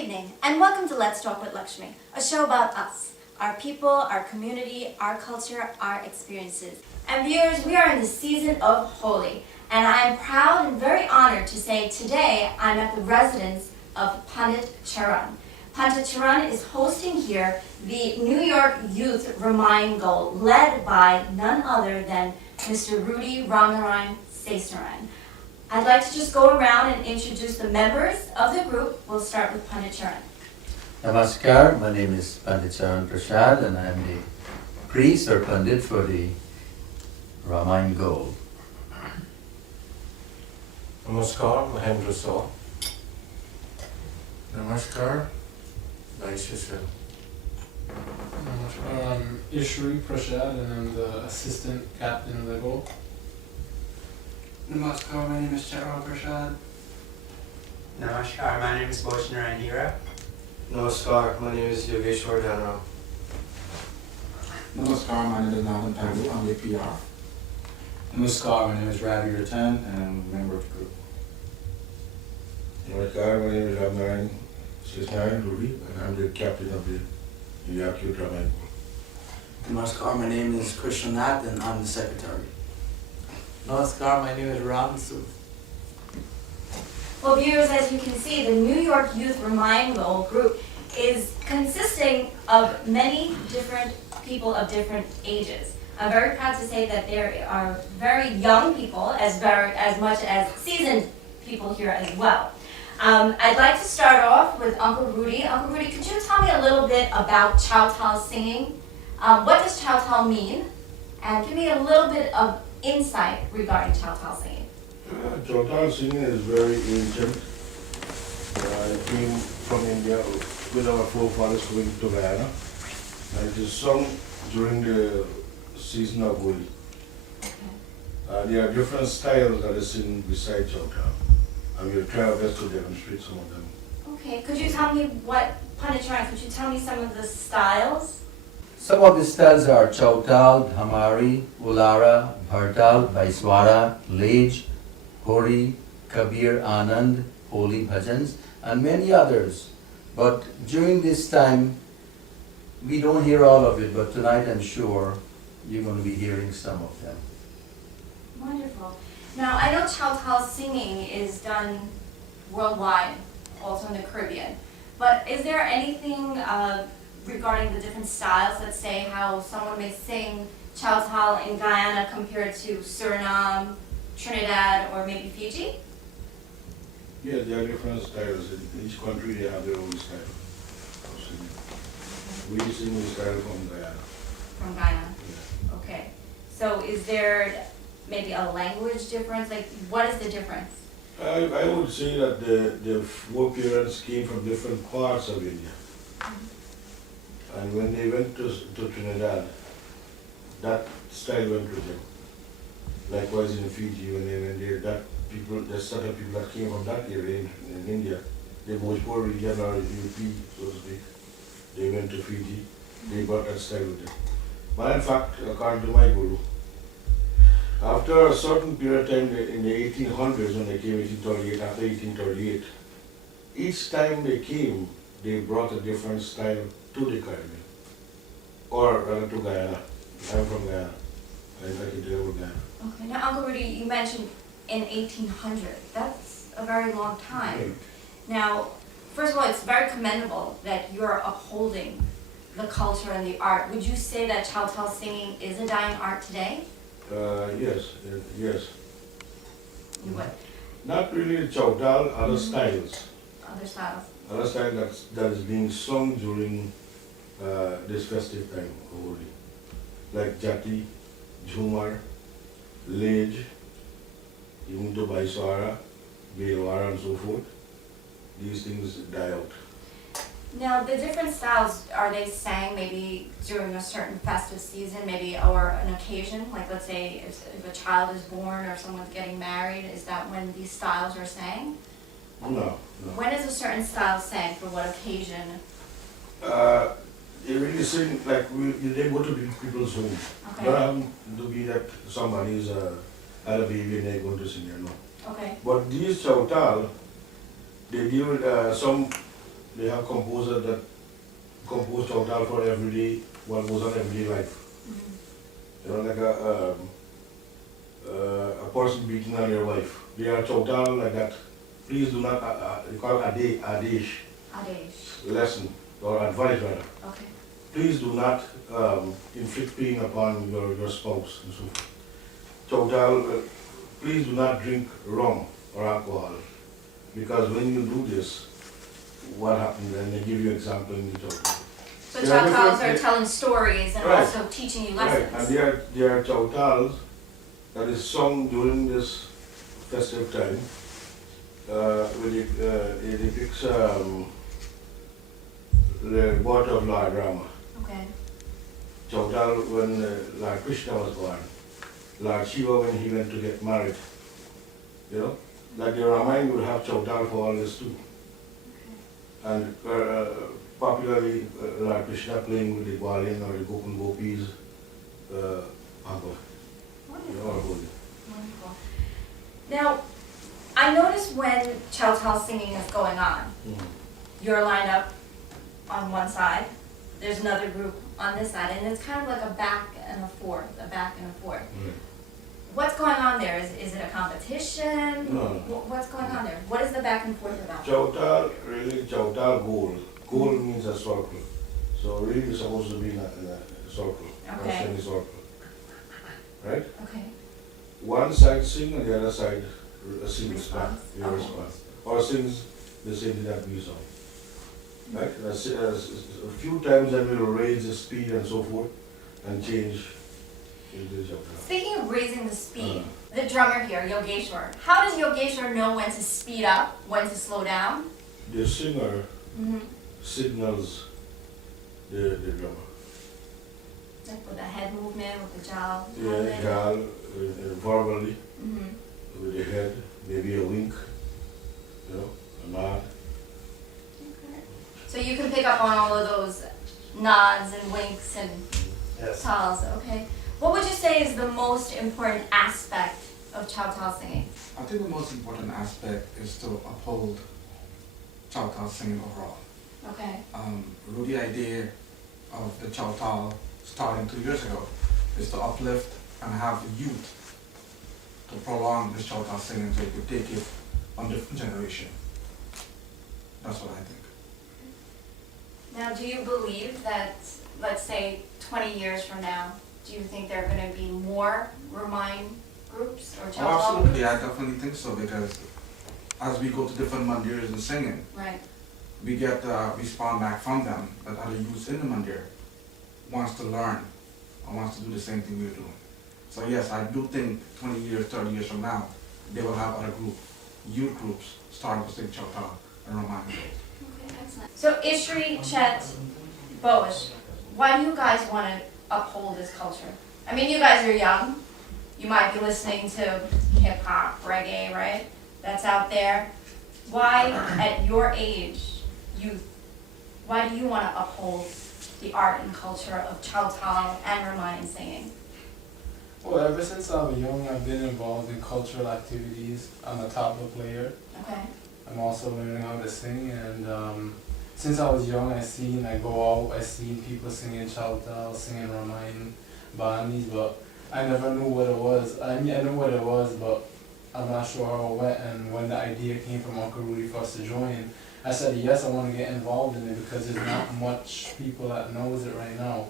evening, and welcome to Let's Talk with Lakshmee, a show about us, our people, our community, our culture, our experiences. And viewers, we are in the season of Holi, and I am proud and very honored to say today I'm at the residence of Pandit Charan. Pandit Charan is hosting here the New York Youth Ramayan Gole, led by none other than Mr. Rudy Ramnarine Sasenarine. I'd like to just go around and introduce the members of the group. We'll start with Pandit Charan. Namaskar, my name is Pandit Charan Prasad and I am the priest or Pandit for the Ramayan Gole. Namaskar, Mahendra Saw. Namaskar, Vaishya. Namaskar, I'm Ishri Prasad and I'm the assistant captain of the Gole. Namaskar, my name is Charan Prasad. Namaskar, my name is Hira. Namaskar, my name is Yogeshwar Dhanrao. Namaskar, my name is Nathan Pandu, I'm the PR. Namaskar, my name is Ravi Ratan and I'm a member of the group. Namaskar, my name is Ramnarine Sasenarine, Rudy, and I'm the captain of the Youth Ramayan Gole. Namaskar, my name is Krishnath and I'm the secretary. Namaskar, my name is Ram Su. Well, viewers, as you can see, the New York Youth Ramayan Gole group is consisting of many different people of different ages. I'm very proud to say that there are very young people as much as seasoned people here as well. I'd like to start off with Uncle Rudy. Uncle Rudy, could you tell me a little bit about CHOWTAL singing? What does CHOWTAL mean? And give me a little bit of insight regarding CHOWTAL singing. CHOWTAL singing is very ancient. It came from India with our forefathers going to Guyana. And it is sung during the season of Holi. There are different styles that is sung beside CHOWTAL. And we'll try our best to demonstrate some of them. Okay, could you tell me Pandit Charan, could you tell me some of the styles? Some of the styles are CHOWTAL, Dhamari, Ulara, Bhartal, Baiswara, Lej, Hori, Kabir, Anand, Holi Bhajans, and many others. But during this time, we don't hear all of it, but tonight I'm sure you're going to be hearing some of them. Wonderful. Now, I know CHOWTAL singing is done worldwide, also in the Caribbean. But is there anything regarding the different styles, let's say how someone may sing CHOWTAL in Guyana compared to Suriname, Trinidad, or maybe Fiji? Yeah, there are different styles. In each country they have their own style of singing. We sing the style from Guyana. From Guyana? Yeah. Okay. So is there maybe a language difference? Like, what is the difference? I would say that the four parents came from different parts of India. And when they went to Trinidad, that style went with them. Likewise in Fiji, when they went there, the set of people that came from that area in India, the Bhojpur region or UP, so to speak, they went to Fiji, they brought that style with them. But in fact, according to my guru, after a certain period of time in the 1800s, when they came 1838, after 1838, each time they came, they brought a different style to the Caribbean, or rather to Guyana. I'm from Guyana. I can tell you Guyana. Okay. Now, Uncle Rudy, you mentioned in 1800. That's a very long time. Now, first of all, it's very commendable that you're upholding the culture and the art. Would you say that CHOWTAL singing is a dying art today? Yes. You would. Not really CHOWTAL, other styles. Other styles. Other style that is being sung during this festive time, Holi. Like Jati, Jhumar, Lej, even to Baiswara, Belwara and so forth. These things die out. Now, the different styles, are they sang maybe during a certain festive season, maybe, or an occasion? Like, let's say if a child is born or someone's getting married, is that when these styles are sang? No. When is a certain style sang, for what occasion? They really sing like they go to people's home. Okay. Don't have to be that somebody's had a baby and they're going to sing there, no. Okay. But these CHOWTAL, they deal with some they have composers that compose CHOWTAL for everyday, what goes on everyday life. You know, like a person beating on your wife. They are CHOWTAL like that. Please do not, you call it Adesh lesson, or advice rather. Okay. Please do not inflict pain upon your spouse and so forth. CHOWTAL, please do not drink rum or alcohol, because when you do this, what happens, and they give you example in the CHOWTAL. So There are CHOWTALs different- are telling stories and Right. also teaching you Right, lessons. and there are CHOWTALs that is sung during this festive time, when it depicts the birth of Lord Rama. Okay. CHOWTAL when Lord Krishna was born, Lord Shiva when he went to get married. You know, like the Ramayana would have CHOWTAL for all this too. And popularly Lord Krishna playing with the Gwalian or the Gopal Gopis, Papa, you know, or Holi. Wonderful. Now, I noticed when CHOWTAL singing is going on, you're lined up on one side, there's another group on this side, and it's kind of like a back and a forth, a back and a forth. What's going on there? Is it a competition? No. What's going on there? What is the back and forth about? CHOWTAL, really CHOWTAL Gole. Gole means a circle. So really it's supposed to be in a circle, Okay. a semicircle. Right? Okay. One side sing and the other side sings back, Response. your Okay. response. Or sings the same thing that we song. Right? A few times then we will raise the speed and so forth and change into CHOWTAL. Speaking of raising the speed, the drummer here, Yogeshwar, how does Yogeshwar know when to speed up, when to slow down? The singer Mm-hmm. signals the drummer. Like with the head movement, with the jaw Yeah, movement? gal, verbally, Mm-hmm. with the head, maybe a wink, you know, a nod. Okay. So you can pick up on all of those nods and winks and Yes. tals, okay? What would you say is the most important aspect of CHOWTAL singing? I think the most important aspect is to uphold CHOWTAL singing overall. Okay. Rudy idea of the CHOWTAL starting 2 years ago is to uplift and have the youth to prolong this CHOWTAL singing so you could take it on different generation. That's what I think. Now, do you believe that, let's say, 20 years from now, do you think there are going to be more Ramayan groups or Oh, CHOWTAL absolutely, I groups? definitely think so, because as we go to different mandirs and singing, Right. we get response back from them that other youths in the mandir wants to learn and wants to do the same thing we're doing. So yes, I do think 20 years, 30 years from now, they will have other youth groups starting to sing CHOWTAL and Ramayan Gole. Okay, excellent. So Ishri, Chet, Boish, why do you guys want to uphold this culture? I mean, you guys are young. You might be listening to hip hop, reggae, right? That's out there. Why, at your age, youth, why do you want to uphold the art and culture of CHOWTAL and Ramayan singing? Well, ever since I was young, I've been involved in cultural activities. I'm a tabla player. Okay. I'm also learning how to sing, and since I was young, I go out, I seen people singing CHOWTAL, singing Ramayan Banis, but I never knew what it was. I mean, I knew what it was, but I'm not sure how it went. And when the idea came from Uncle Rudy for us to join, I said yes, I want to get involved in it because there's not much people that knows it right now.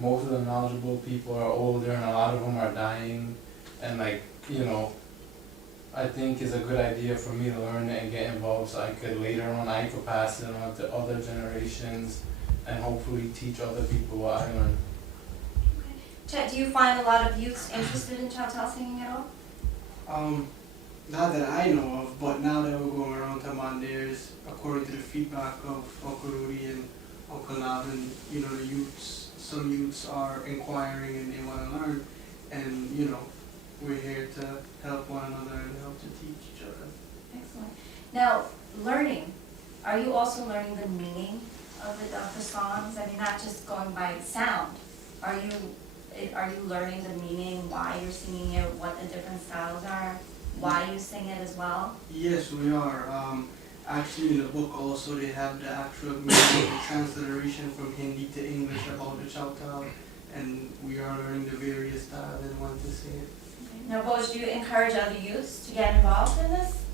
Most of the knowledgeable people are older, and a lot of them are dying, and I think it's a good idea for me to learn it and get involved so I could later on, I could pass it on to other generations and hopefully teach other people what I learned. Chet, do you find a lot of youths interested in CHOWTAL singing at all? Not that I know of, but now that we're going around to Mandirs, according to the feedback of Uncle Rudy and Uncle Navin, some youths are inquiring and they want to learn, and we're here to help one another and help to teach each other. Excellent. Now, learning, are you also learning the meaning of the songs? I mean, not just going by sound. Are you learning the meaning, why you're singing it, what the different styles are, why you sing it as well? Yes, we are. Actually, in the book also they have the actual meaning, the transliteration from Hindi to English about the CHOWTAL, and we are learning the various styles and want to sing it. Now, Boj, do you encourage other youths to get involved in this?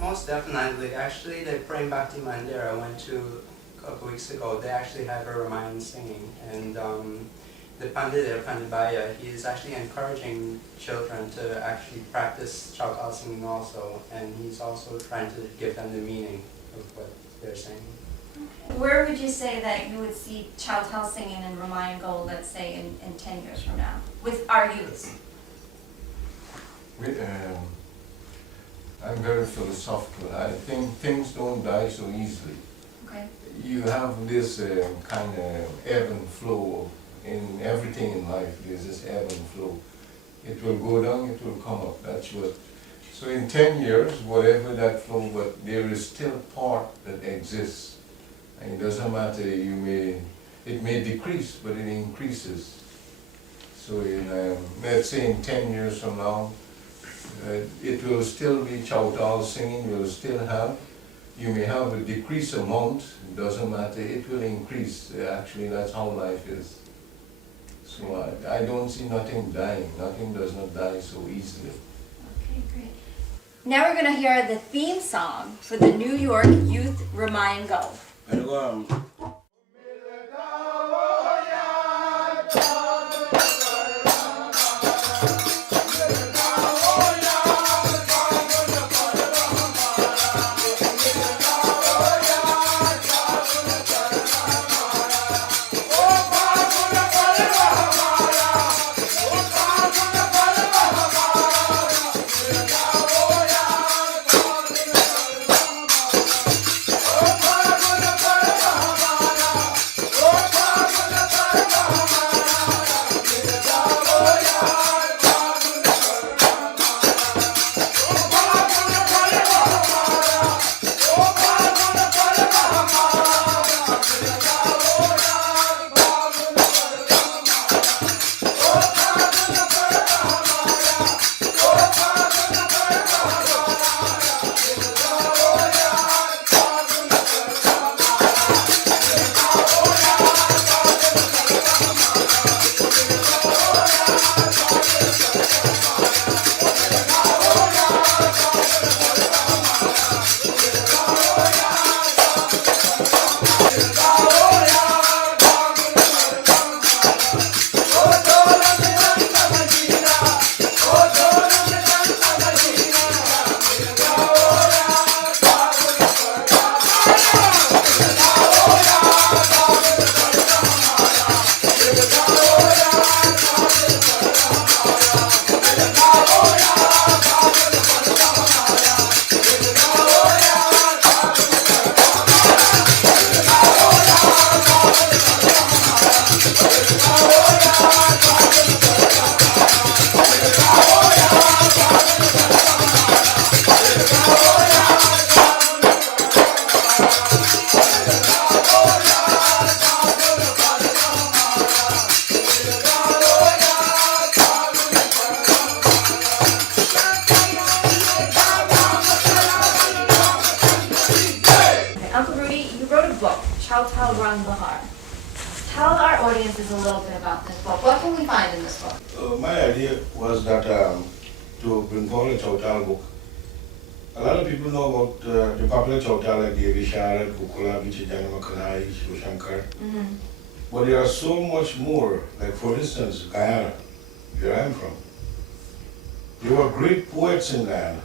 Most definitely. Actually, the Praying Bhakti Mandir I went to a couple weeks ago, they actually have a Ramayan singing, and the Pandit there, Pandit Baya, he is actually encouraging children to actually practice CHOWTAL singing also, and he's also trying to give them the meaning of what they're saying. Okay. Where would you say that you would see CHOWTAL singing in Ramayan Gole, let's say in 10 years from now, with our youths? I'm very philosophical. I think things don't die so easily. Okay. You have this kind of ebb and flow in everything in life. There's this ebb and flow. It will go down, it will come up. That's what. So in 10 years, whatever that flow, but there is still part that exists. And it doesn't matter, it may decrease, but it increases. So let's say in 10 years from now, it will still be CHOWTAL singing, you may have a decreased amount, it doesn't matter, it will increase. Actually, that's how life is. So I don't see nothing dying. Nothing does not die so easily. Okay, great. Now we're going to hear the theme song for the New York Youth Ramayan Gole. Uncle Rudy, you wrote a book, CHOWTAL Tell our audiences a little bit about this book. What can we find in this book? My idea was that to bring forward a CHOWTAL book. A lot of people know about the popular CHOWTAL like Devi Sharad, Kukula, Vichijana Makanai, Shivashankar. But there are so much more, like for instance, Guyana, where I'm from. There were great poets in Guyana,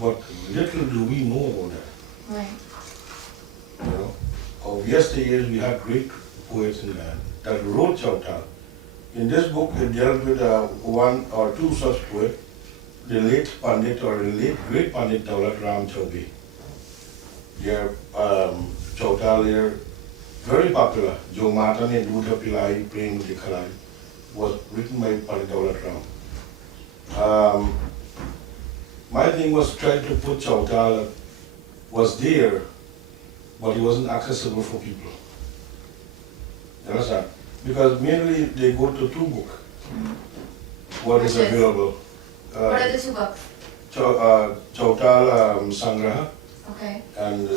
but little do we know about that. Right. You know, of yesteryears we had great poets in Guyana that wrote CHOWTAL. In this book it dealt with one or two such poets, the late Pandit or the late great Pandit Daulat Ram Chaubey. Their CHOWTAL here, very popular. Jo Mata ne Dudha Pilai Prem Dikhalai was written by Pandit Daulat Ram. My thing was trying to put CHOWTAL was there, but it wasn't accessible for people. You understand? Because mainly they go to two books. What is available? What are the two books? CHOWTAL Sangraha Okay. and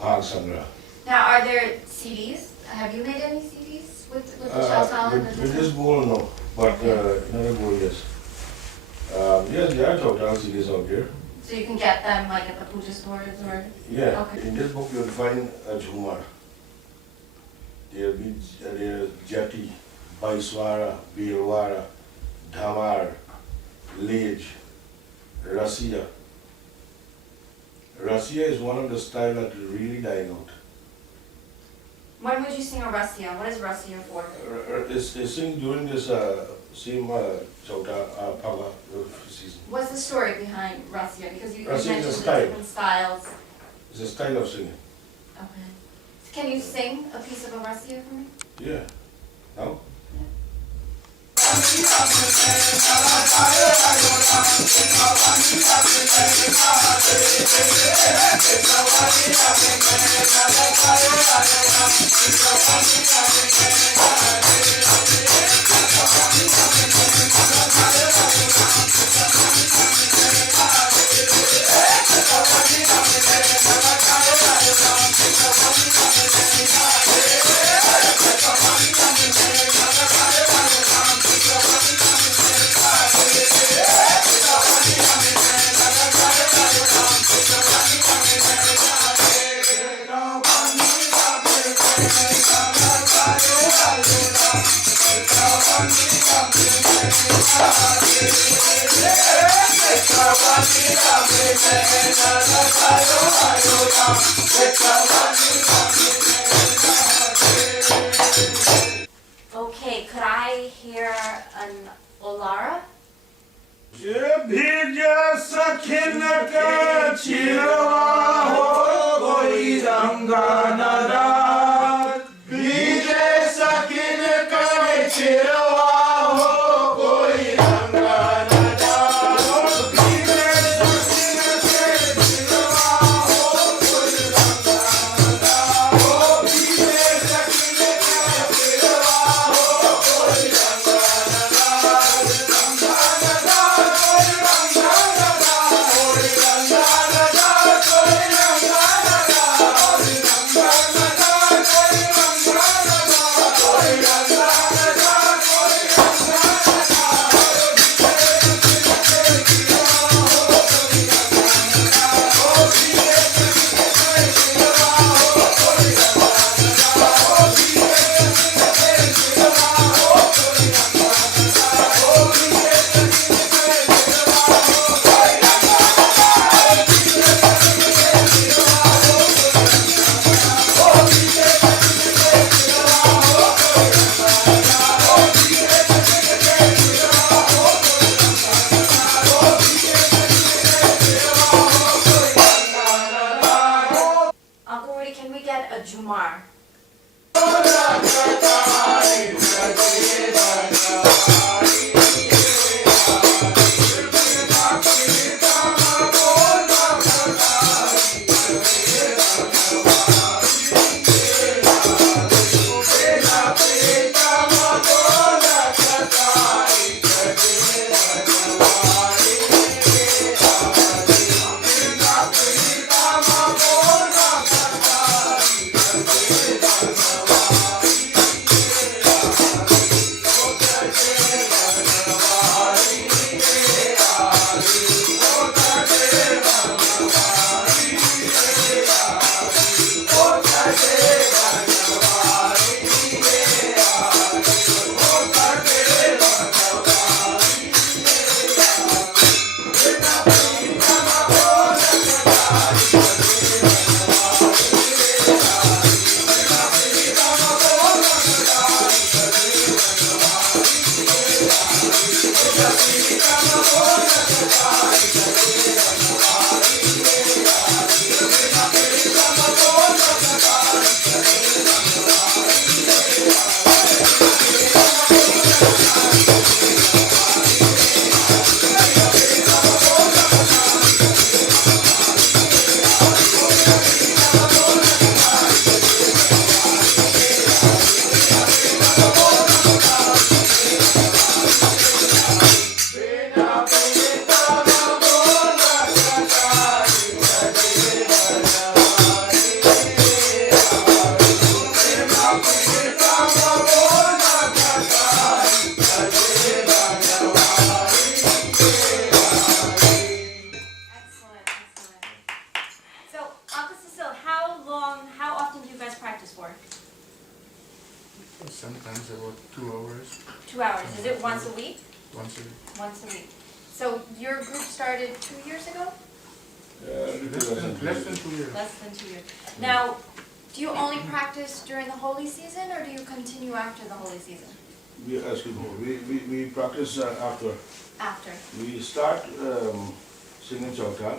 Bhag Sangra. Now, are there CDs? Have you made any CDs with the CHOWTAL and the With different? this bowl, no, but another bowl, yes. Yes, there are CHOWTAL CDs out there. So you can get them like at the puja stores or? Yeah, Okay. in this book you'll find a Jhumar. There'll be Jati, Baiswara, Birwara, Dhamar, Lej, Rasiya. Rasiya is one of the styles that is really dying out. When would you sing a Rasiya? What is Rasiya for? They sing during this same CHOWTAL Paga season. What's the story behind Rasiya? Because you Rasiya is a mentioned the style. different styles. It's a style of singing. Okay. Can you sing a piece of a Rasiya for me? Yeah. No? Okay, could I hear an Olara? Uncle Rudy, can we get a Jumar? Sometimes about 2 hours, 2 hours. Is it once a week? once a week. Once a week. So your group started 2 years ago? Less than 2 years. Less than 2 years. Now, do you only practice during the holy season, or do you continue after the holy season? We practice after. After. We start singing CHOWTAL,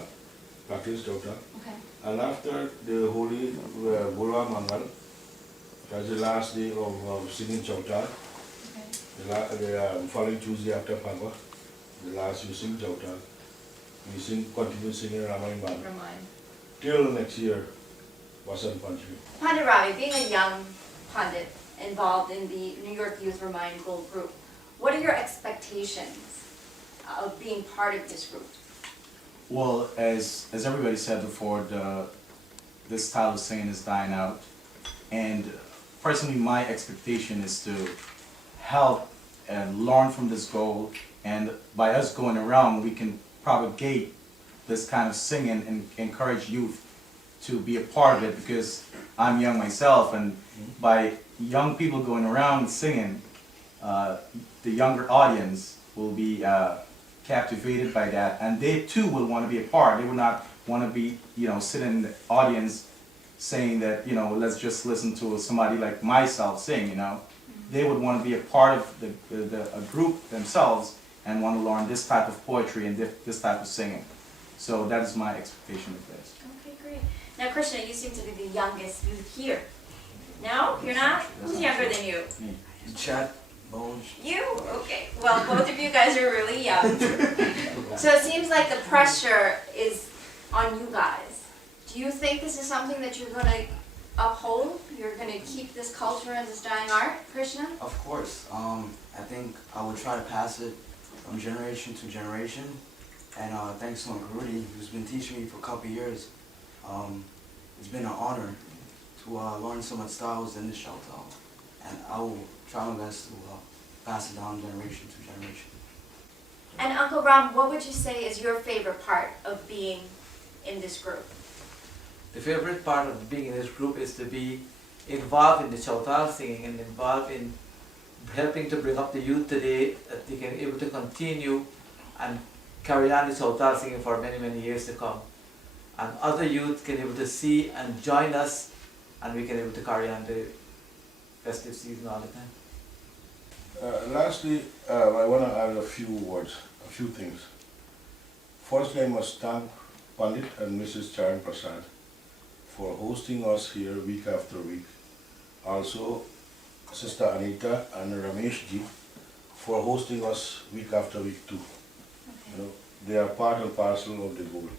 practice CHOWTAL, Okay. and after the Holi Youth Ramayan Gole, that's the last day of singing CHOWTAL. Okay. The following Tuesday after Pangwa, the last you sing CHOWTAL. We continue singing Ramnarine Gole Remind. till next year, Vasant Panchami. Pandit Ravi, being a young Pandit involved in the New York Youth Ramayan Gole group, what are your expectations of being part of this group? Well, as everybody said before, this style of singing is dying out, and personally, my expectation is to help and learn from this goal, and by us going around, we can propagate this kind of singing and encourage youth to be a part of it, because I'm young myself, and by young people going around singing, the younger audience will be captivated by that, and they too will want to be a part. They will not want to be, sitting in the audience saying that, let's just listen to somebody like myself sing, They would want to be a part of a group themselves and want to learn this type of poetry and this type of singing. So that is my expectation of this. Okay, great. Now, Krishna, you seem to be the youngest youth here. No? You're not? Who's younger than you? Me. Chat, Bones. You? Okay. Well, both of you guys are really young. So it seems like the pressure is on you guys. Do you think this is something that you're going to uphold? You're going to keep this culture and this dying art, Krishna? Of course. I think I would try to pass it from generation to generation. And thanks to Uncle Rudy, who's been teaching me for a couple of years. It's been an honor to learn so much styles in this CHOWTAL. And I will try my best to pass it down generation to generation. And Uncle Ram, what would you say is your favorite part of being in this group? The favorite part of being in this group is to be involved in the CHOWTAL singing and involved in helping to bring up the youth today, that they can be able to continue and carry on the CHOWTAL singing for many, many years to come. And other youth can be able to see and join us, and we can be able to carry on the festive season all the time. Lastly, I want to add a few words, a few things. Firstly, I must thank Pandit and Mrs. Charan Prasad for hosting us here week after week. Also, Sister Anita and Ramesh ji for hosting us week after week too. Okay. They are part and parcel of the goal.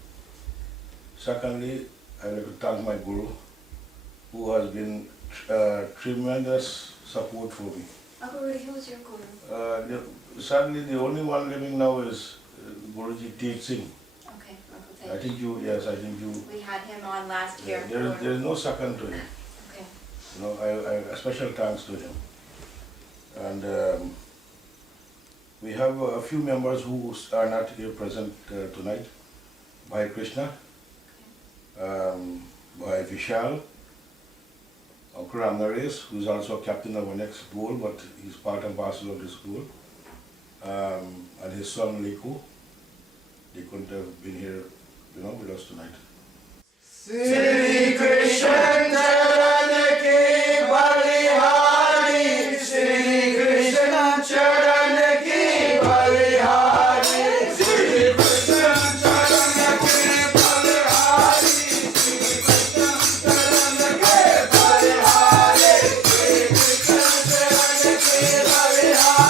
Secondly, I would like to thank my guru, who has been tremendous support for me. Uncle Rudy, who was your guru? Sadly, the only one living now is Guruji Tej Singh. Okay, Uncle I Tej. think you, yes, I think you. We had him on last year. There is no second to him. Okay. A special thanks to him. And we have a few members who are not here present tonight. By Krishna, by Vishal, Uncle Ramnarine, who is also captain of our next goal, but he's part and parcel of this goal, and his son Liku. They couldn't have been here, with us tonight. Sri Krishna Charan ki balihari, Sri Krishna Charan ki balihari, Sri Krishna Charan ki balihari, Sri Krishna Charan ki balihari, Sri Krishna Charan ki balihari,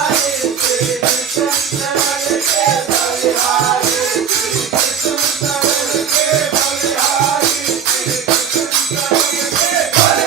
Sri Krishna Charan ki balihari, Sri Krishna Charan ki balihari.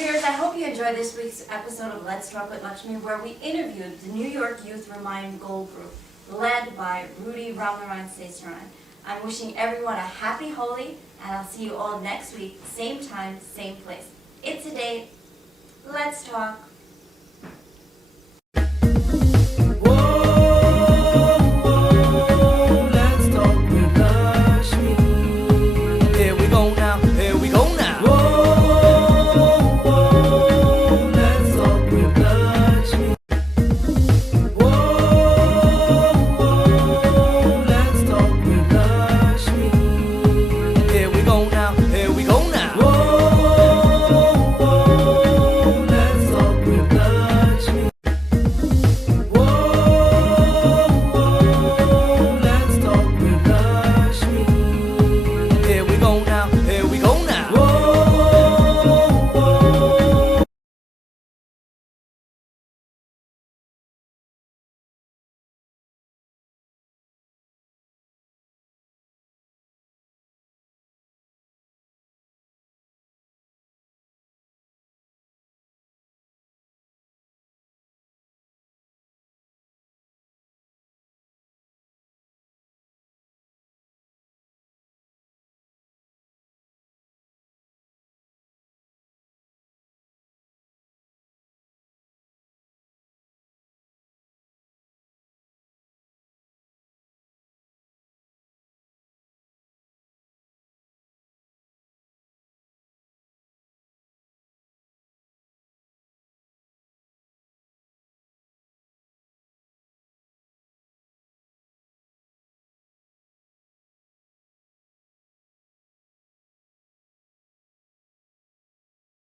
Viewers, I hope you enjoyed this week's episode of Let's Talk with Lakshmee, where we interviewed the New York Youth Ramayan Gole group, led by Rudy, Ramnarine Sasenarine. I'm wishing everyone a happy Holi, and I'll see you all next week, same time, same place. It's a date. Let's talk.